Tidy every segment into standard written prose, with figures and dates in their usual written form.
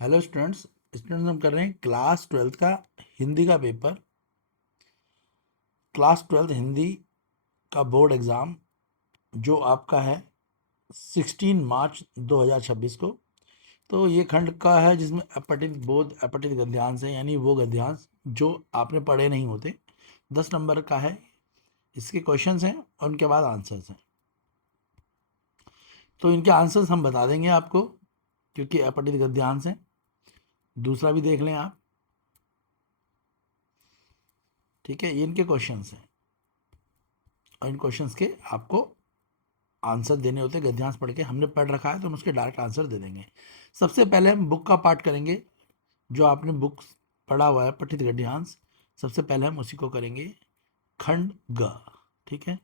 Hello students. हम कर रहे हैं क्लास ट्वेल्थ का हिंदी का पेपर। क्लास ट्वेल्थ हिंदी का बोर्ड एग्ज़ाम जो आपका है 16 मार्च 2026 को। तो ये खंड का है जिसमें अपठित बोध अपठित गद्यांश है, यानी वो गद्यांश जो आपने पढ़े नहीं होते। 10 नंबर का है, इसके क्वेश्चंस हैं और उनके बाद आंसर्स हैं। तो इनके आंसर्स हम बता देंगे आपको, क्योंकि अपठित गद्यांश हैं। दूसरा भी देख लें आप, ठीक है। ये इनके क्वेश्चंस हैं और इन क्वेश्चंस के आपको आंसर देने होते हैं। गद्यांश पढ़ के हमने पढ़ रखा है तो हम उसके डायरेक्ट आंसर दे देंगे। सबसे पहले हम बुक का पार्ट करेंगे, जो आपने बुक पढ़ा हुआ है पठित गद्यांश। सबसे पहले हम उसी को करेंगे, खंड ग, ठीक है।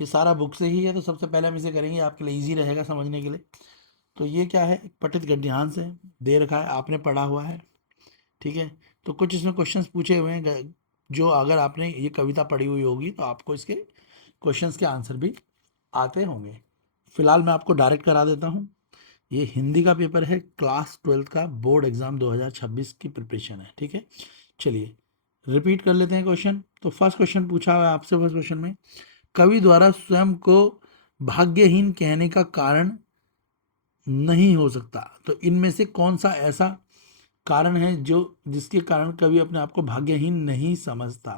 ये सारा बुक से ही है तो सबसे पहले हम इसे करेंगे, आपके लिए ईजी रहेगा समझने के लिए। तो ये क्या है, पठित गद्यांश है, दे रखा है, आपने पढ़ा हुआ है, ठीक है। तो कुछ इसमें क्वेश्चंस पूछे हुए हैं जो अगर आपने ये कविता पढ़ी हुई होगी तो आपको इसके क्वेश्चंस के आंसर भी आते होंगे। फिलहाल मैं आपको डायरेक्ट करा देता हूँ। ये हिंदी का पेपर है, क्लास ट्वेल्थ का बोर्ड एग्जाम 2026 की प्रिपरेशन है, ठीक है। चलिए रिपीट कर लेते हैं क्वेश्चन। तो फर्स्ट क्वेश्चन पूछा हुआ है आपसे। फर्स्ट क्वेश्चन में, कवि द्वारा स्वयं को भाग्यहीन कहने का कारण नहीं हो सकता, तो इनमें से कौन सा ऐसा कारण है जो जिसके कारण कवि अपने आप को भाग्यहीन नहीं समझता।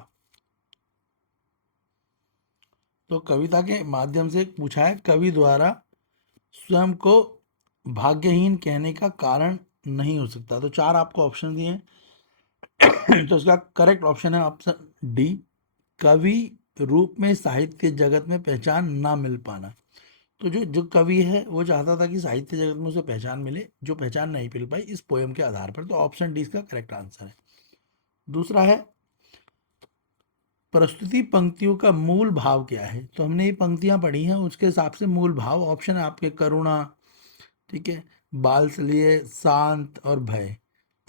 तो कविता के माध्यम से पूछा है, कवि द्वारा स्वयं को भाग्यहीन कहने का कारण नहीं हो सकता। तो चार आपको ऑप्शन दिए हैं तो इसका करेक्ट ऑप्शन है ऑप्शन डी, कवि रूप में साहित्य जगत में पहचान ना मिल पाना। तो जो जो कवि है वो चाहता था कि साहित्य जगत में उसे पहचान मिले, जो पहचान नहीं मिल पाई इस पोयम के आधार पर। तो ऑप्शन डी इसका करेक्ट आंसर है। दूसरा है, प्रस्तुति पंक्तियों का मूल भाव क्या है। तो हमने ये पंक्तियां पढ़ी हैं, उसके हिसाब से मूल भाव ऑप्शन है आपके करुणा, ठीक है, वात्सल्य, शांत और भय,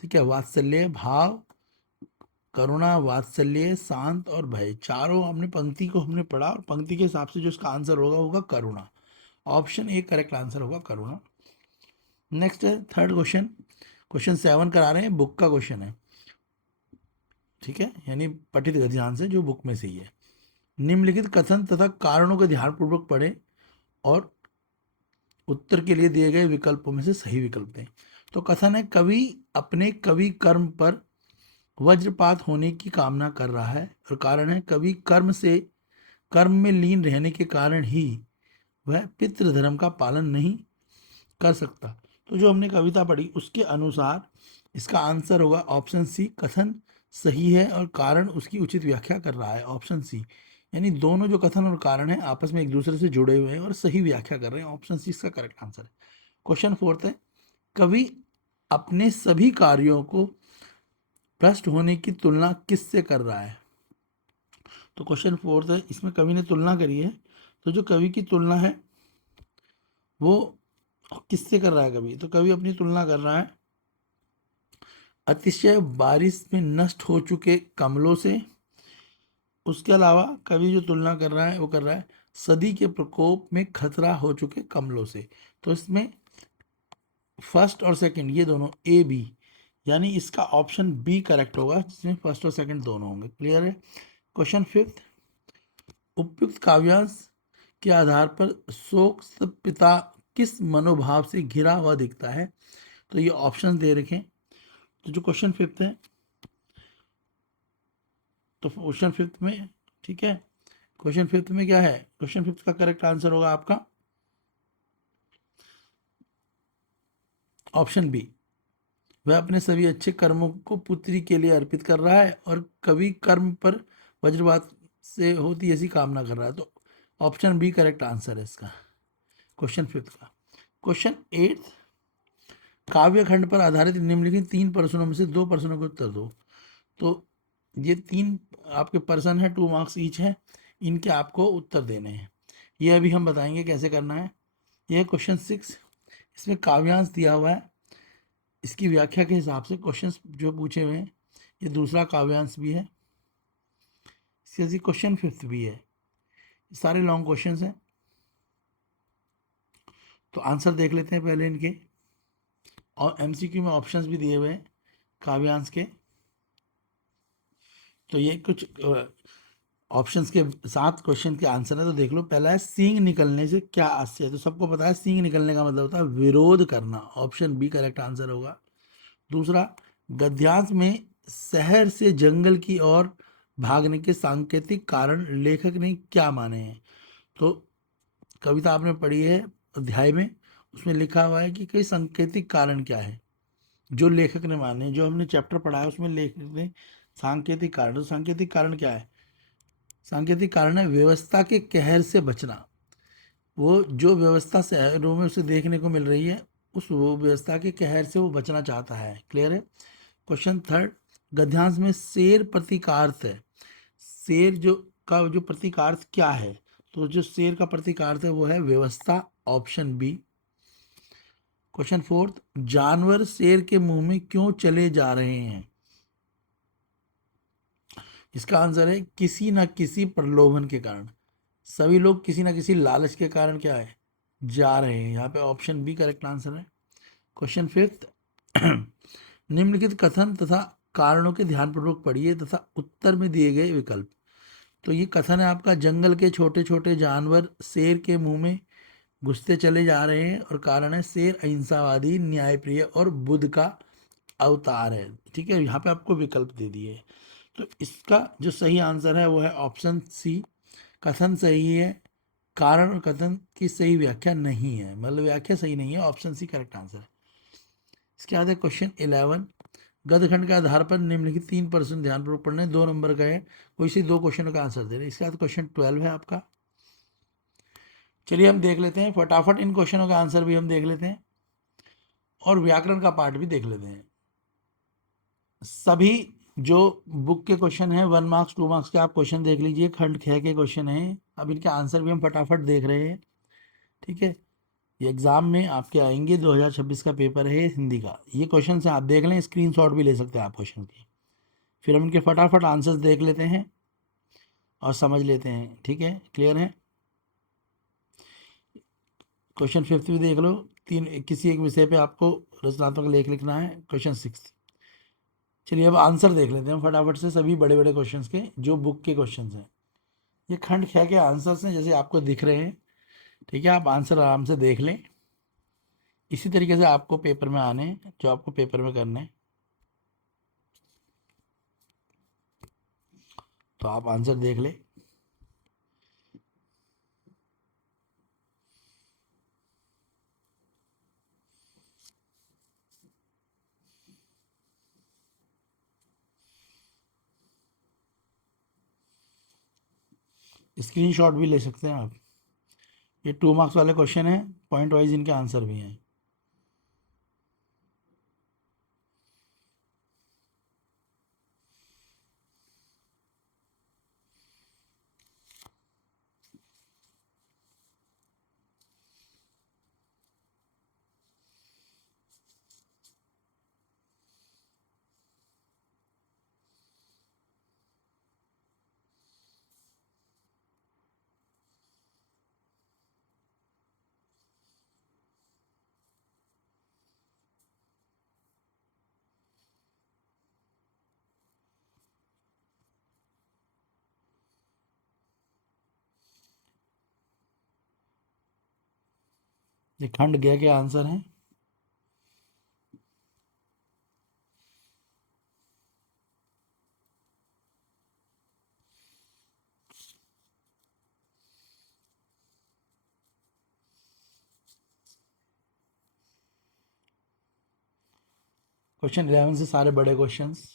ठीक है। वात्सल्य भाव, करुणा, वात्सल्य, शांत और भय, चारों हमने पंक्ति को हमने पढ़ा और पंक्ति के हिसाब से जो इसका आंसर होगा होगा करुणा। ऑप्शन ए करेक्ट आंसर होगा करुणा। नेक्स्ट है थर्ड क्वेश्चन। क्वेश्चन 7 करा रहे हैं, बुक का क्वेश्चन है, ठीक है, यानी पठित गद्यांश से जो बुक में से ही है। निम्नलिखित कथन तथा कारणों को ध्यानपूर्वक पढ़ें और उत्तर के लिए दिए गए विकल्पों में से सही विकल्प दें। तो कथन है, कवि अपने कवि कर्म पर वज्रपात होने की कामना कर रहा है, और कारण है कवि कर्म में लीन रहने के कारण ही वह पितृधर्म का पालन नहीं कर सकता। तो जो हमने कविता पढ़ी उसके अनुसार इसका आंसर होगा ऑप्शन सी, कथन सही है और कारण उसकी उचित व्याख्या कर रहा है, ऑप्शन सी। यानी दोनों जो कथन और कारण है आपस में एक दूसरे से जुड़े हुए हैं और सही व्याख्या कर रहे हैं, ऑप्शन सी इसका करेक्ट आंसर है। क्वेश्चन फोर्थ है, कवि अपने सभी कार्यों को भ्रष्ट होने की तुलना किससे कर रहा है। तो क्वेश्चन फोर्थ है, इसमें कवि ने तुलना करी है। तो जो कवि की तुलना है वो किससे कर रहा है कवि, तो कवि अपनी तुलना कर रहा है अतिशय बारिश में नष्ट हो चुके कमलों से। उसके अलावा कवि जो तुलना कर रहा है वो कर रहा है सदी के प्रकोप में खतरा हो चुके कमलों से। तो इसमें फर्स्ट और सेकंड ये दोनों ए बी, यानी इसका ऑप्शन बी करेक्ट होगा, जिसमें फर्स्ट और सेकंड दोनों होंगे। क्लियर है। क्वेश्चन फिफ्थ, उपयुक्त काव्यांश के आधार पर शोक पिता किस मनोभाव से घिरा हुआ दिखता है। तो ये ऑप्शन दे रखें। तो जो क्वेश्चन फिफ्थ है, तो क्वेश्चन फिफ्थ में, ठीक है, क्वेश्चन फिफ्थ में क्या है, क्वेश्चन फिफ्थ का करेक्ट आंसर होगा आपका ऑप्शन बी, वह अपने सभी अच्छे कर्मों को पुत्री के लिए अर्पित कर रहा है और कवि कर्म पर वज्रपात से होती ऐसी कामना कर रहा है। तो ऑप्शन बी करेक्ट आंसर है इसका, क्वेश्चन फिफ्थ का। क्वेश्चन एट्थ, काव्य खंड पर आधारित निम्नलिखित 3 प्रश्नों में से 2 प्रश्नों के उत्तर दो। तो ये 3 आपके पर्सन है, 2 मार्क्स ईच है, इनके आपको उत्तर देने हैं। ये अभी हम बताएंगे कैसे करना है। यह क्वेश्चन 6, इसमें काव्यांश दिया हुआ है, इसकी व्याख्या के हिसाब से क्वेश्चंस जो पूछे हुए हैं, ये दूसरा काव्यांश भी है, इसके क्वेश्चन फिफ्थ भी है, सारे लॉन्ग क्वेश्चंस हैं। तो आंसर देख लेते हैं पहले इनके। और एमसीक्यू में ऑप्शंस भी दिए हुए हैं काव्यांश के। तो ये कुछ ऑप्शंस के साथ क्वेश्चन के आंसर है, तो देख लो। पहला है सींग निकलने से क्या आशय है, तो सबको पता है सींग निकलने का मतलब होता है विरोध करना, ऑप्शन बी करेक्ट आंसर होगा। दूसरा, गद्यांश में शहर से जंगल की ओर भागने के सांकेतिक कारण लेखक ने क्या माने हैं। तो कविता आपने पढ़ी है अध्याय में, उसमें लिखा हुआ है कि कई सांकेतिक कारण क्या है जो लेखक ने माने। जो हमने चैप्टर पढ़ा है उसमें लेखक ने सांकेतिक कारण, तो सांकेतिक कारण क्या है? सांकेतिक कारण है व्यवस्था के कहर से बचना। वो जो व्यवस्था शहरों में उसे देखने को मिल रही है, उस वो व्यवस्था के कहर से वो बचना चाहता है। क्लियर है? क्वेश्चन थर्ड, गद्यांश में शेर प्रतीकार्थ है। शेर जो का जो प्रतीकार्थ क्या है? तो जो शेर का प्रतीकार्थ है वो है व्यवस्था, ऑप्शन बी। क्वेश्चन फोर्थ, जानवर शेर के मुंह में क्यों चले जा रहे हैं? इसका आंसर है किसी ना किसी प्रलोभन के कारण। सभी लोग किसी ना किसी लालच के कारण क्या है, जा रहे हैं। यहाँ पे ऑप्शन बी करेक्ट आंसर है। क्वेश्चन फिफ्थ, निम्नलिखित कथन तथा कारणों के ध्यानपूर्वक पढ़िए तथा उत्तर में दिए गए विकल्प। तो ये कथन है आपका, जंगल के छोटे छोटे जानवर शेर के मुंह में घुसते चले जा रहे हैं, और कारण है शेर अहिंसावादी, न्यायप्रिय और बुद्ध का अवतार है। ठीक है, यहाँ पे आपको विकल्प दे दिए। तो इसका जो सही आंसर है वो है ऑप्शन सी, कथन सही है, कारण और कथन की सही व्याख्या नहीं है, मतलब व्याख्या सही नहीं है, ऑप्शन सी करेक्ट आंसर है। इसके बाद है क्वेश्चन 11, गदखंड के आधार पर निम्नलिखित 3 प्रश्न ध्यानपूर्वक पढ़ने, 2 नंबर का है, कोई सी 2 क्वेश्चनों का आंसर दे रहे हैं। इसके बाद क्वेश्चन 12 है आपका। चलिए हम देख लेते हैं फटाफट, इन क्वेश्चनों का आंसर भी हम देख लेते हैं और व्याकरण का पार्ट भी देख लेते हैं। सभी जो बुक के क्वेश्चन हैं 1 मार्क्स 2 मार्क्स के, आप क्वेश्चन देख लीजिए, खंड ख के क्वेश्चन हैं। अब इनके आंसर भी हम फटाफट देख रहे हैं। ठीक है, ये एग्जाम में आपके आएंगे, 2026 का पेपर है हिंदी का। ये क्वेश्चन से आप देख लें, स्क्रीनशॉट भी ले सकते हैं आप क्वेश्चन की। फिर हम इनके फटाफट आंसर्स देख लेते हैं और समझ लेते हैं। ठीक है, क्लियर है? क्वेश्चन फिफ्थ भी देख लो, तीन किसी एक विषय पे आपको रचनात्मक लेख लिखना है। क्वेश्चन सिक्स, चलिए अब आंसर देख लेते हैं फटाफट से सभी बड़े बड़े क्वेश्चंस के जो बुक के क्वेश्चंस हैं। ये खंड ख के आंसर्स हैं जैसे आपको दिख रहे हैं। ठीक है, आप आंसर आराम से देख लें, इसी तरीके से आपको पेपर में आने हैं, जो आपको पेपर में करने हैं। तो आप आंसर देख लें। स्क्रीनशॉट भी ले सकते हैं आप। ये 2 मार्क्स वाले क्वेश्चन हैं, पॉइंट वाइज इनके आंसर भी हैं। ये खंड गया के आंसर हैं। क्वेश्चन 11 से सारे बड़े क्वेश्चंस।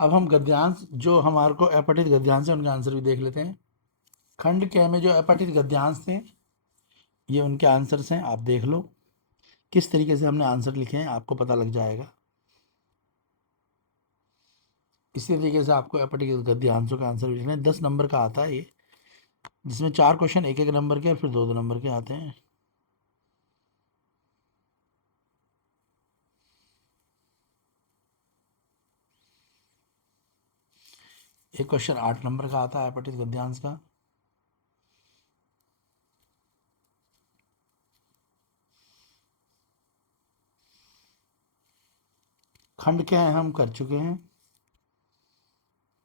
अब हम गद्यांश जो हमारे को अपठित गद्यांश है उनके आंसर भी देख लेते हैं। खंड क में जो अपठित गद्यांश थे ये उनके आंसर्स हैं, आप देख लो किस तरीके से हमने आंसर लिखे हैं, आपको पता लग जाएगा। इसी तरीके से आपको अपठित गद्यांशों का आंसर भी लिखना है। 10 नंबर का आता है ये, जिसमें 4 क्वेश्चन 1-1 नंबर के और फिर 2-2 नंबर के आते हैं। एक क्वेश्चन 8 नंबर का आता है अपठित गद्यांश का। खंड क्या है हम कर चुके हैं,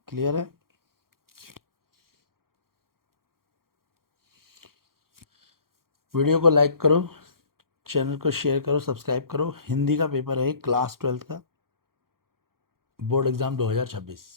क्लियर है। वीडियो को लाइक करो, चैनल को शेयर करो, सब्सक्राइब करो। हिंदी का पेपर है क्लास 12th का, बोर्ड एग्जाम 2026।